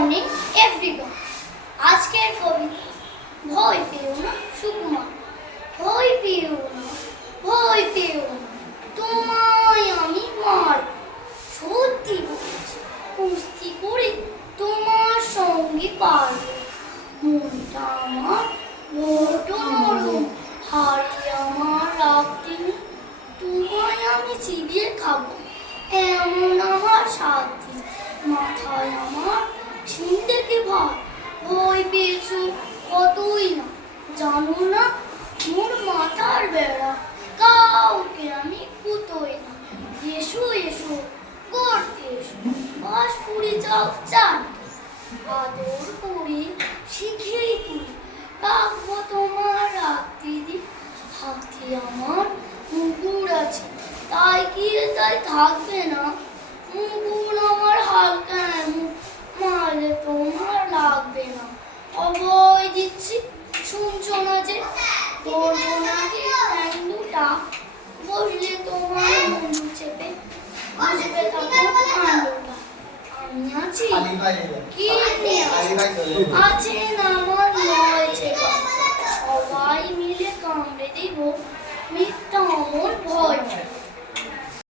Morning everyone. আজকের কবিতা ভয় পেও না সুকুমার। ভয় পেও না, ভয় পেও না, তোমায় আমি মার। সত্যি বলছি, কুস্তি করে তোমার সঙ্গে পারব। মনটা আমার বড় নরম, হাড়ি আমার রাখতে নেই। তোমায় আমি চিবিয়ে খাবো, এমন আমার সাথী। মাথায় আমার সিন্ধেকে ভার। ভয় পেয়েছো কতই না জানো না, মোর মাথার বেড়া। কাউকে আমি কুতোই না। এসো এসো করতে এসো, বাস পুরি যাও চারটে। আদর করে শিখেই তুলি, রাখবো তোমার রাত্রি। হাতে আমার মুগুর আছে, তাই কি তাই থাকবে না? মুগুর আমার হালকা এমন, মারলে তোমার লাগবে না। অভয় দিচ্ছি শুনছো না যে, করবো নাকি ঠ্যাং দুটা। বসলে তোমার মুন্ডু চেপে বুঝবে তখন কাণ্ডটা। আমি আছি কি আছেন আমার নয় চেপা। সবাই মিলে কামড়ে দিব মিথ্যা অমর